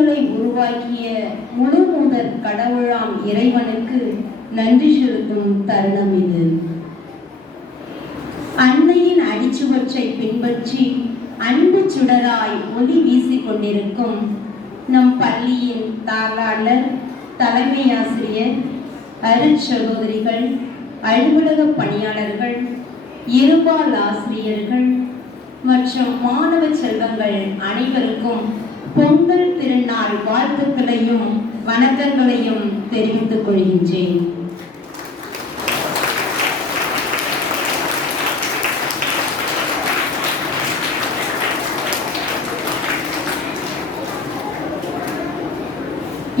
உருவாக்கிய முழு முதற் கடவுளாம் இறைவனுக்கு நன்றி செலுத்தும் தருணம் இது. அன்னையின் அடிச்சுவற்றை பின்பற்றி அன்பு சுடராய் ஒளி வீசிக் கொண்டிருக்கும் நம் பள்ளியின் தாளாளர், தலைமை ஆசிரியர், அருட்சகோதரிகள், அலுவலக பணியாளர்கள், இருபால் ஆசிரியர்கள் மற்றும் மாணவ செல்வங்கள் அனைவருக்கும் பொங்கல் திருநாள் வாழ்த்துக்களையும் வணக்கங்களையும் தெரிவித்துக் கொள்கின்றேன்.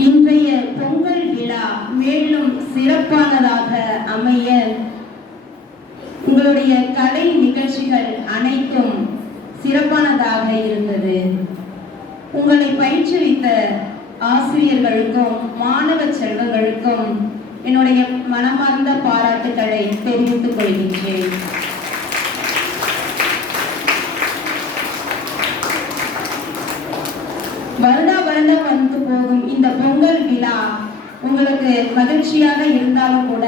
இன்றைய பொங்கல் விழா மேலும் சிறப்பானதாக அமைய உங்களுடைய கலை நிகழ்ச்சிகள் அனைத்தும் சிறப்பானதாக இருந்தது. உங்களை பயிற்றுவித்த ஆசிரியர்களுக்கும் மாணவ செல்வங்களுக்கும் என்னுடைய மனமார்ந்த பாராட்டுக்களை தெரிவித்துக் கொள்கின்றேன். வருடா வருடம் வந்து போகும் இந்த பொங்கல் விழா உங்களுக்கு மகிழ்ச்சியாக இருந்தாலும் கூட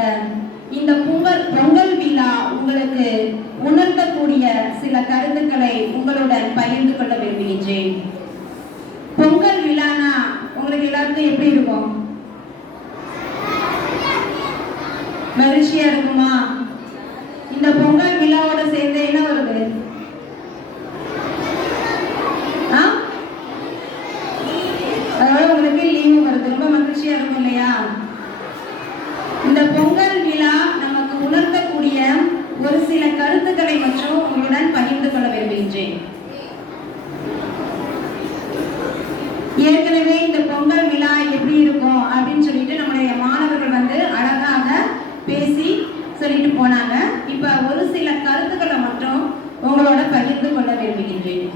இந்த பொங்கல் விழா உங்களுக்கு உணர்த்தக்கூடிய சில கருத்துக்களை உங்களுடன் பகிர்ந்து கொள்ள விரும்புகின்றேன். பொங்கல் விழானா உங்களுக்கு எல்லாருக்கும் எப்படி இருக்கும்? மகிழ்ச்சியா இருக்குமா? இந்த பொங்கல் விழாவோட சேர்ந்து என்ன வருது? அதோட உங்களுக்கு லீவு வருது. ரொம்ப மகிழ்ச்சியா இருக்கும் இல்லையா? இந்த பொங்கல் விழா நமக்கு உணர்த்தக்கூடிய ஒரு சில கருத்துக்களை மற்றும் உங்களுடன் பகிர்ந்து கொள்ள விரும்புகின்றேன். ஏற்கனவே இந்த பொங்கல் விழா எப்படி இருக்கும் அப்படின்னு சொல்லிட்டு நம்முடைய மாணவர்கள் வந்து அழகாக பேசி சொல்லிட்டு போனாங்க. இப்ப ஒரு சில கருத்துக்களை மட்டும் உங்களோட பகிர்ந்து கொள்ள விரும்புகின்றேன்.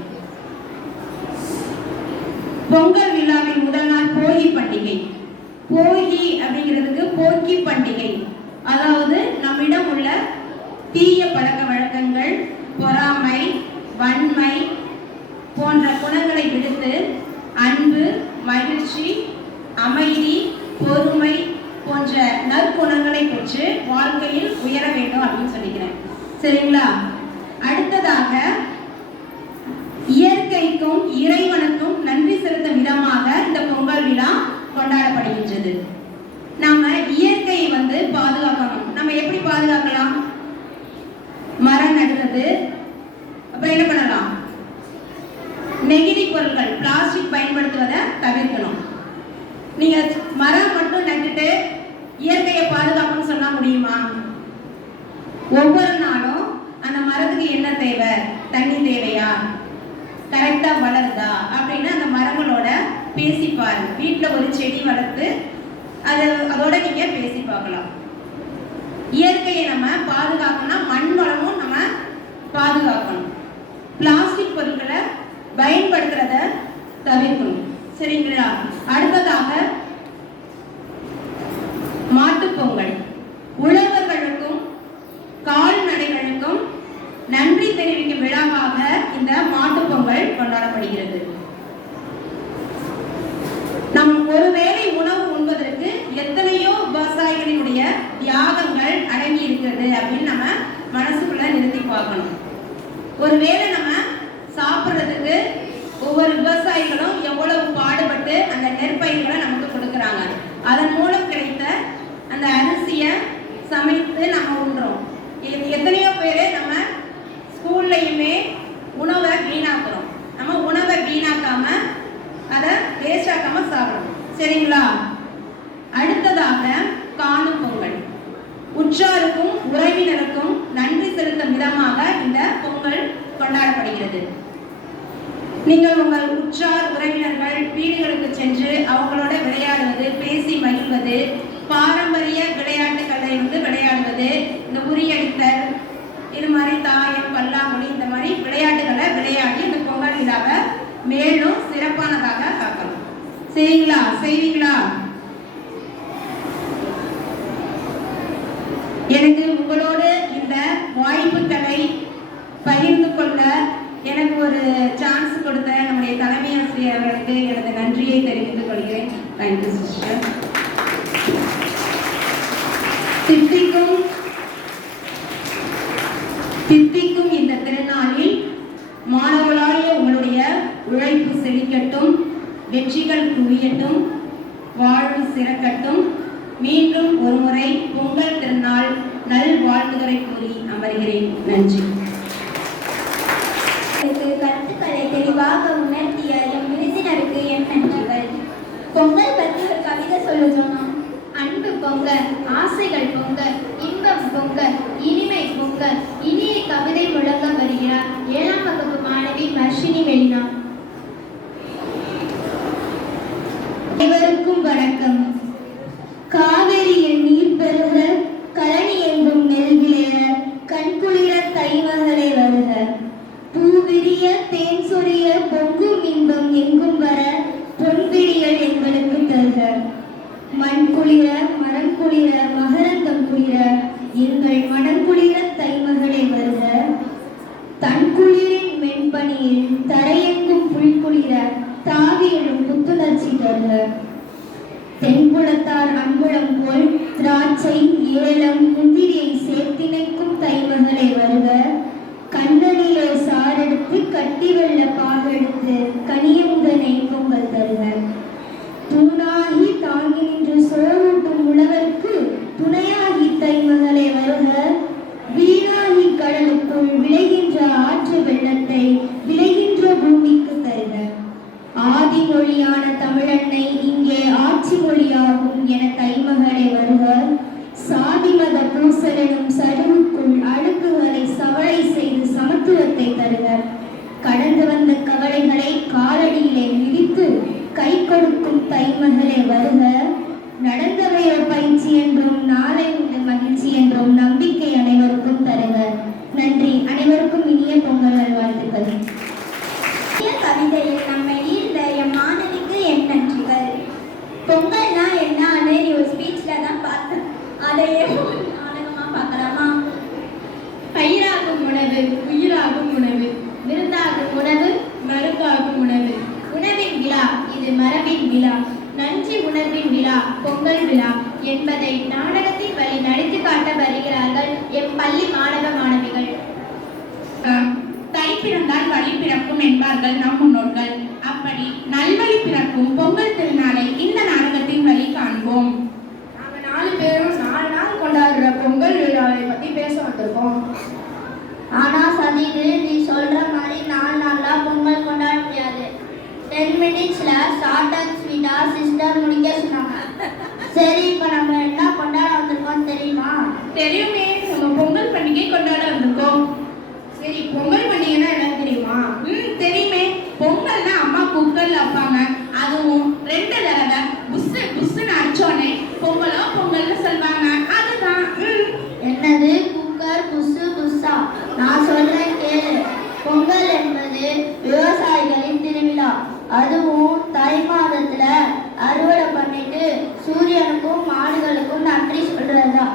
பொங்கல் விழாவின் முதல் நாள் போகி பண்டிகை. போகி அப்படிங்கிறதுக்கு போக்கி பண்டிகை, அதாவது நம்மிடம் உள்ள தீய பழக்க வழக்கங்கள், பொறாமை, வன்மை போன்ற குணங்களை விடுத்து அன்பு, மகிழ்ச்சி, அமைதி, பொறுமை போன்ற நற்குணங்களை பெற்று வாழ்க்கையில் உயர வேண்டும் அப்படின்னு சொல்லிக்கிறேன். சரிங்களா? அடுத்ததாக இயற்கைக்கும் இறைவனுக்கும் நன்றி செலுத்தும் விதமாக இந்த பொங்கல் விழா கொண்டாடப்படுகின்றது. நாம இயற்கையை வந்து பாதுகாக்கணும். நம்ம எப்படி பாதுகாக்கலாம்? மரம் நடுறது, அப்புறம் என்ன பண்ணலாம்? நெகிழி பொருட்கள், பிளாஸ்டிக் பயன்படுத்துவதை தவிர்க்கணும். நீங்க மரம் மட்டும் நட்டுட்டு இயற்கையை பாதுகாக்கணும்னு சொன்னா முடியுமா? ஒவ்வொரு நாளும் அந்த மரத்துக்கு என்ன தேவை? தண்ணி தேவையா? கரெக்டா வளருதா அப்படின்னு அந்த மரங்களோட பேசி பாருங்க. வீட்டுல ஒரு செடி வளர்த்து அதோட நீங்க பேசி பார்க்கலாம். இயற்கையை நம்ம பாதுகாக்கணும். மண் வளமும் நம்ம பாதுகாக்கணும். பிளாஸ்டிக் பொருட்களை பயன்படுத்துறத தவிர்க்கணும். சரிங்களா? அடுத்ததாக மாட்டுப்பொங்கல். உழவர்களுக்கும் கால்நடைகளுக்கும் நன்றி தெரிவிக்கும் விழாவாக இந்த மாட்டுப்பொங்கல் கொண்டாடப்படுகிறது. நம் ஒருவேளை உணவு உண்பதற்கு எத்தனையோ விவசாயிகளினுடைய தியாகங்கள் அடங்கி இருக்கிறது அப்படின்னு நம்ம மனசுக்குள்ள நிறுத்தி பார்க்கணும். ஒருவேளை நம்ம சாப்பிட்றதுக்கு ஒவ்வொரு விவசாயிகளும் எவ்வளவு பாடுபட்டு அந்த நெற்பயிர்களை நமக்கு கொடுக்குறாங்க. அதன் மூலம் கிடைத்த அந்த அரிசியை சமைத்து நம்ம உண்றோம். எத்தனையோ பேர் நம்ம ஸ்கூல்லையுமே உணவை வீணாக்குறோம். நம்ம உணவை வீணாக்காம அதை வேஸ்ட் ஆக்காம சாப்பிடணும். சரிங்களா? அடுத்ததாக காணும் பொங்கல். உற்றாருக்கும் உறவினருக்கும் நன்றி செலுத்தும் விதமாக இந்த பொங்கல் கொண்டாடப்படுகிறது. நீங்கள் உங்கள் உற்றார் உறவினர்கள் வீடுகளுக்கு சென்று அவங்களோட விளையாடுவது, பேசி மகிழ்வது, பாரம்பரிய விளையாட்டுகளை வந்து விளையாடுவது, இந்த உரியடித்தல், இது மாதிரி தாயம், பல்லாங்குழி, இந்த மாதிரி விளையாட்டுகளை விளையாடி இந்த பொங்கல் விழாவை மேலும் சிறப்பானதாக ஆக்கணும். செய்வீங்களா? எனக்கு உங்களோடு இந்த வாய்ப்புகளை பகிர்ந்து கொள்ள எனக்கு ஒரு சான்ஸ் கொடுத்த நம்முடைய தலைமை ஆசிரியர்களுக்கு எனது நன்றியை தெரிவித்து தேங்க்யூ சிஸ்டர். தித்திக்கும் இந்த திருநாளில் மாணவர்களாகிய உங்களுடைய உழைப்பு செழிக்கட்டும், வெற்றிகள் குவியட்டும், வாழ்வு சிறக்கட்டும். மீண்டும் ஒருமுறை பொங்கல் திருநாள் நல் வாழ்த்துக்களை கூறி அமர்கிறேன். நன்றி. கருத்துக்களை தெளிவாக உணர்த்திய எம் விருந்தினருக்கு என் நன்றிகள். பொங்கல் பற்றி ஒரு கவிதை சொல்ல சொன்னோம். அன்பு பொங்க, ஆசைகள் பொங்க, இன்பம் பொங்க, இனிமை பொங்க, இனிய கவிதை முழங்க வருகிறார் 7ஆம் வகுப்பு மாணவி மர்ஷினி வெளினா. அனைவருக்கும் வணக்கம். காவிரியில் நீர் பெருக, கழனி எங்கும் நெல் விளைய, கண்குளிர தைமகளே வருக. பூவிரிய தேன் சொரிய, பொங்கும் இன்பம் எங்கும் வர, பொன்விடியல் எங்களுக்கு தருக. மண் குளிர, மரம் குளிர, மகரந்தம் குளிர, எங்கள் மனம் குளிர தைமகளே வருக. தன் குளிரின் மென்பனியில் தரையெங்கும் புல் குளிர, தாவி எழும் புத்துணர்ச்சி தருக. தென்புலத்தார் அன்புலம் போல் திராட்சை, ஏலம், முந்திரியை சேர்த்திணைக்கும் தைமகளே வருக. கண்ணனிலே சாரெடுத்து கட்டி வெள்ள பாகெடுத்து கனியமுதனை பொங்கல் தருக. தூணாகி தாங்கி நின்று சோழூட்டும் உழவருக்கு துணையாகி தைமகளே வருக. வீணாகி கடலுக்குள் விளைகின்ற ஆற்று வெள்ளத்தை விளைகின்ற பூமிக்கு தருக. ஆதி மொழியான தமிழன்னை இங்கே ஆட்சி மொழியாகும் என தைமகளே வருக. சாதி மத பூசலனும் சடுவுக்குள் அழுக்குகளை சவளை செய்து சமத்துவத்தை தருக. கடந்து வந்த கவலைகளை காலடியிலே மிதித்து கை கொடுக்கும் தைமகளே வருக. நடந்தவையோ பயிற்சி என்றும் நாளை உண்டு மகிழ்ச்சி என்றும் நம்பிக்கை அனைவருக்கும் தருக. நன்றி. அனைவருக்கும் இனிய பொங்கல் நல்வாழ்த்துக்கள். கவிதையில் நம்மை ஈர்த்த எம் மாணவிக்கு என் நன்றிகள். பொங்கல்னா என்னன்னு ஒரு ஸ்பீச்ல தான் பார்த்தேன். அதையே நாடகமா பார்க்கலாமா? பயிராகும் உணவு, உயிராகும் உணவு, விருந்தாகும் உணவு, மருந்தாகும் உணவு. உணவின் விழா இது மரபின் விழா, நன்றி உணர்வின் விழா பொங்கல் விழா என்பதை நாடகத்தின் வழி நடித்து காட்ட வருகிறார்கள் எம் பள்ளி மாணவ மாணவிகள். தை பிறந்தால் வழி பிறக்கும் என்பார்கள் நம் முன்னோர்கள். அப்படி நல்வழி பிறக்கும் பொங்கல் திருநாளை இந்த நாடகத்தின் வழி காண்போம். நாங்க 4 பேரும் 4 நாள் கொண்டாடுற பொங்கல் விழாவை பத்தி பேச வந்திருக்கோம். ஆனா சதீது, நீ சொல்ற மாதிரி 4 நாளா பொங்கல் கொண்டாட முடியாது. 10 மினிட்ஸ்ல ஷார்ட் அண்ட் ஸ்வீட்டா சிஸ்டர் முடிக்க சொன்னாங்க. சரி, இப்ப நம்ம என்ன கொண்டாட வந்திருக்கோம் தெரியுமா? தெரியுமே, நம்ம பொங்கல் பண்டிகை கொண்டாட வந்திருக்கோம். சரி, பொங்கல் பண்டிகைன்னா என்ன தெரியுமா? தெரியுமே. பொங்கல்னா அம்மா குக்கர்ல வைப்பாங்க. அதுவும் 2 தடவை புஸ்ஸு புஸ்ஸுன்னு அடிச்சோடனே பொங்கலோ பொங்கல்னு சொல்வாங்க. அதுதான். என்னது குக்கர் புஸ்ஸு புஸ்ஸா? நான் சொல்றேன் கேளு. பொங்கல் என்பது விவசாயிகளின் திருவிழா. அதுவும் தை மாதத்துல அறுவடை பண்ணிட்டு சூரியனுக்கும் மாடுகளுக்கும் நன்றி சொல்றதுதான்.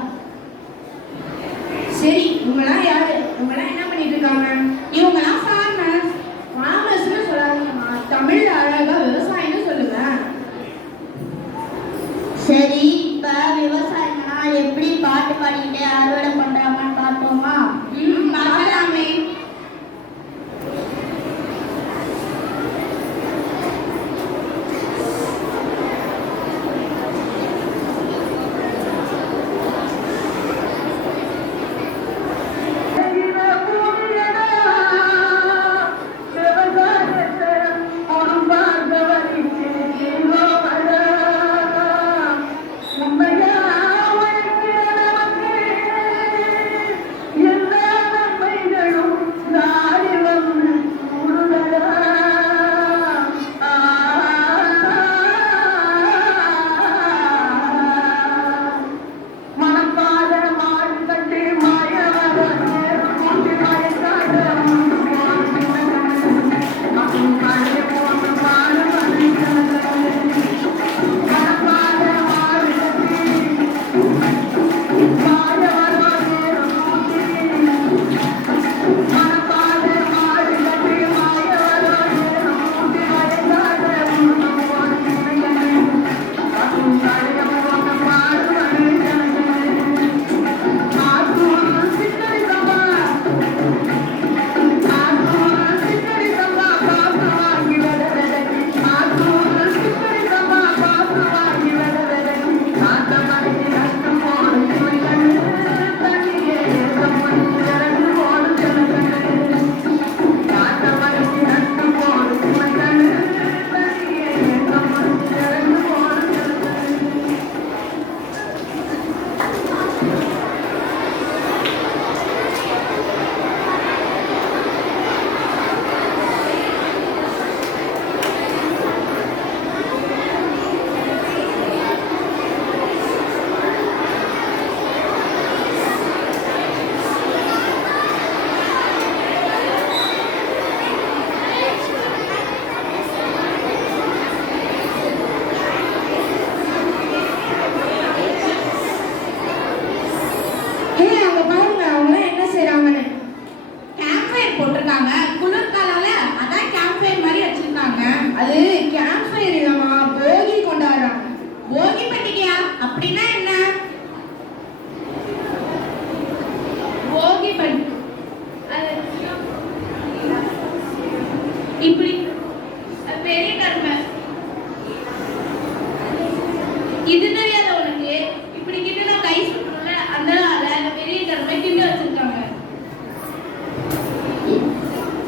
இது தெரியாத உனக்கு இப்படி கிட்ட நான் கை சுற்றல அதனால அந்த பெரிய கருப்பை கிண்டி வச்சிருக்காங்க.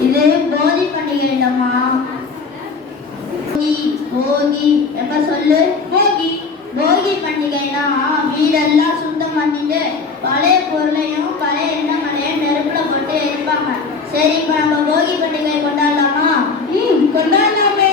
இது போகி பண்டிகை இல்லம்மா. போகி எப்ப சொல்லு? போகி போகி பண்டிகைனா வீடெல்லாம் சுத்தம் பண்ணிட்டு பழைய பொருளையும் பழைய எண்ணங்களையும் நெருப்புல போட்டு எரிப்பாங்க. சரி, இப்ப நம்ம போகி பண்டிகை கொண்டாடலாமா? கொண்டாடலாமே.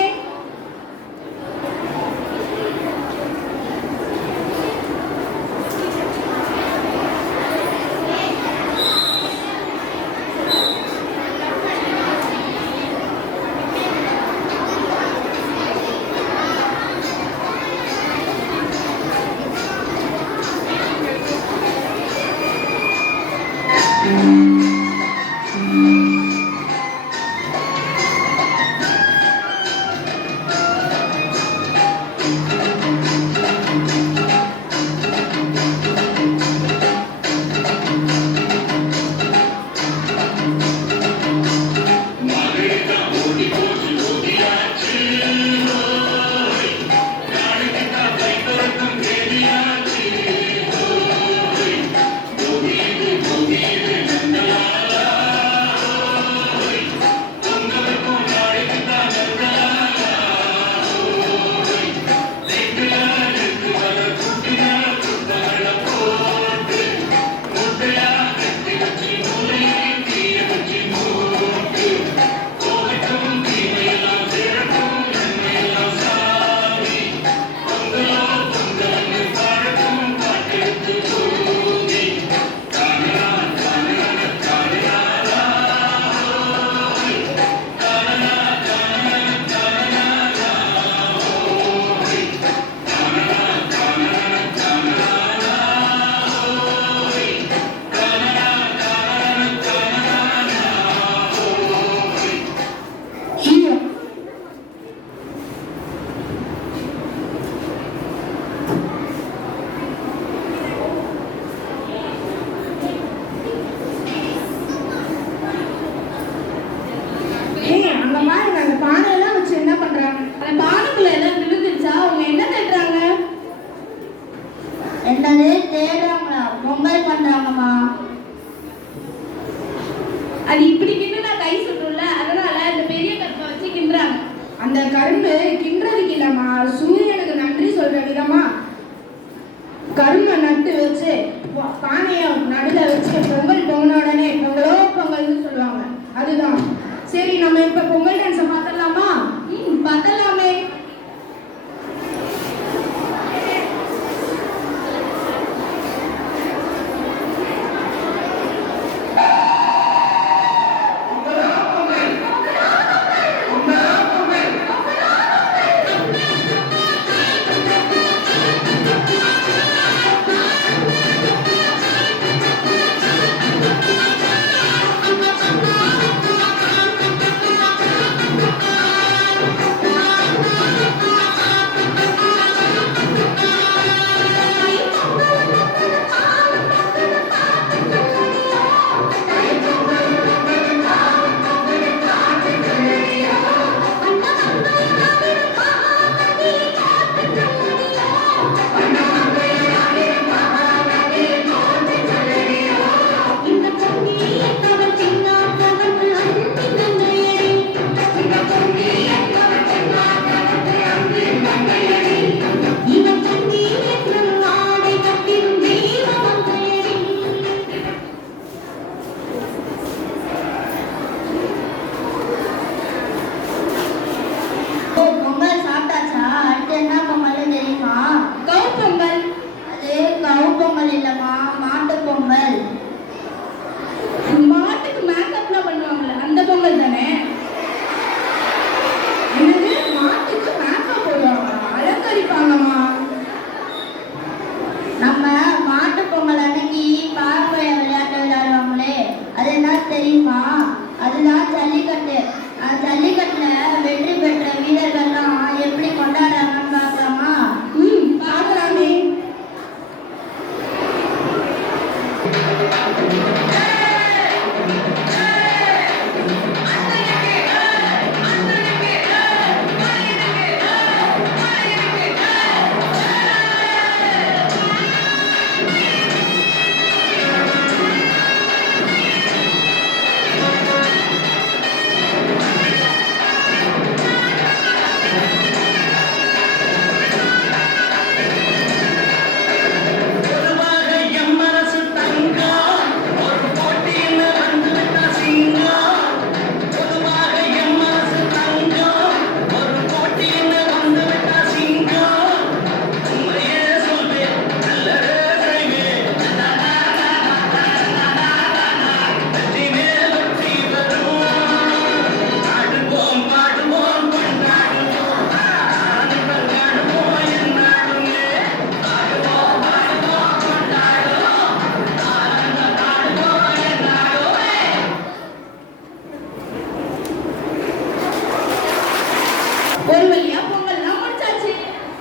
அங்க பாருங்க, அந்த பானையெல்லாம் வச்சு என்ன பண்றாங்க? அந்த பானைக்குள்ள எல்லாம் விழுந்துருச்சா? அவங்க என்ன தேடுறாங்க? என்னது தேடுறாங்களா? பொங்கல் பண்றாங்கம்மா. அது இப்படி கிண்டு நான் கை சுற்றுல அதனால அந்த பெரிய கற்பை வச்சு கிண்டுறாங்க. அந்த கரும்பு கிண்டுறதுக்கு இல்லம்மா, சூரியனுக்கு நன்றி சொல்ற விதமா கரும்பை நட்டு வச்சு பானைய நடுல வச்சு பொங்கல் பொங்கின உடனே பொங்கலோ பொங்கல்னு சொல்லுவாங்க. அதுதான். சரி, நம்ம இப்ப பொங்கல் டான்ஸை பார்த்துடலாமா? பார்த்துடலாமே.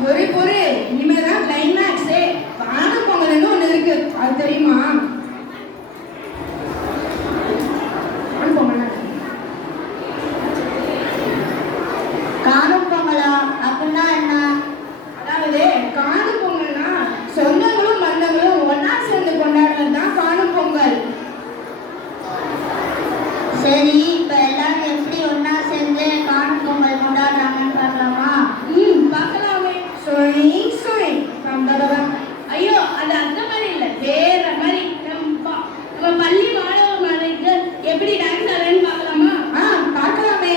பொறு இனிமேதான் கிளைமேக்ஸே. காணும் பொங்கல்னு ஒண்ணு இருக்கு, அது தெரியுமா? காணும் பொங்கல் காணும் பொங்கலா? அப்படின்னா என்ன? அதாவது காணும் பொங்கல்னா சொந்தங்களும் பந்தங்களும் ஒன்னா சேர்ந்து கொண்டாடுறது தான் காணும் பொங்கல். சரி, இப்ப எல்லாரும் எப்படி ஒண்ணா சேர்ந்து காணும் பொங்கல் கொண்டாடுறாங்கன்னு பார்க்கலாமா? பார்க்கலாமே. சொய் கம்பரவன். ஐயோ அது அந்த மாதிரி இல்லை, வேற மாதிரி. நம்ம பள்ளி மாணவ மாணவிகள் எப்படி டான்ஸ் ஆடுறேன்னு பார்க்கலாமா? பார்க்கலாமே.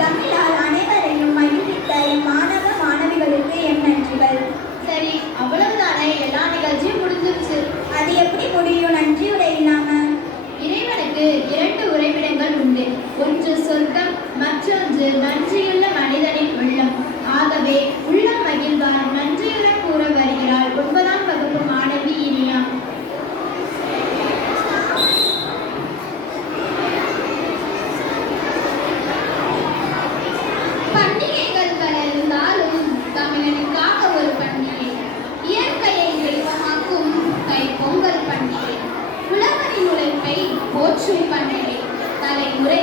தமிழால் அனைவரையும் மகிழ்வித்த என் மாணவ மாணவிகளுக்கு என் நன்றிகள். சரி, அவ்வளவுதானே? எல்லா நிகழ்ச்சியும் முடிஞ்சிருச்சு. அது எப்படி முடியும் நன்றி உரை இல்லாம? இறைவனுக்கு 2 உறைவிடங்கள் உண்டு. ஒன்று சொர்க்கம், மற்றொன்று நன்றியுள்ள மனிதனின் உள்ளம். ஆகவே உள்ளம் மகிழ்வார் நன்றியுடன் கூற வருகிறாள் 9ஆம் வகுப்பு மாணவி இனியா. பண்டிகைகள் பல இருந்தாலும் தமிழனுக்காக ஒரு பண்டிகை, இயற்கையை தெய்வமாக்கும் தைப்பொங்கல் பண்டிகை, உழவரின் உழைப்பை போற்றும் பண்டிகை, தலைமுறை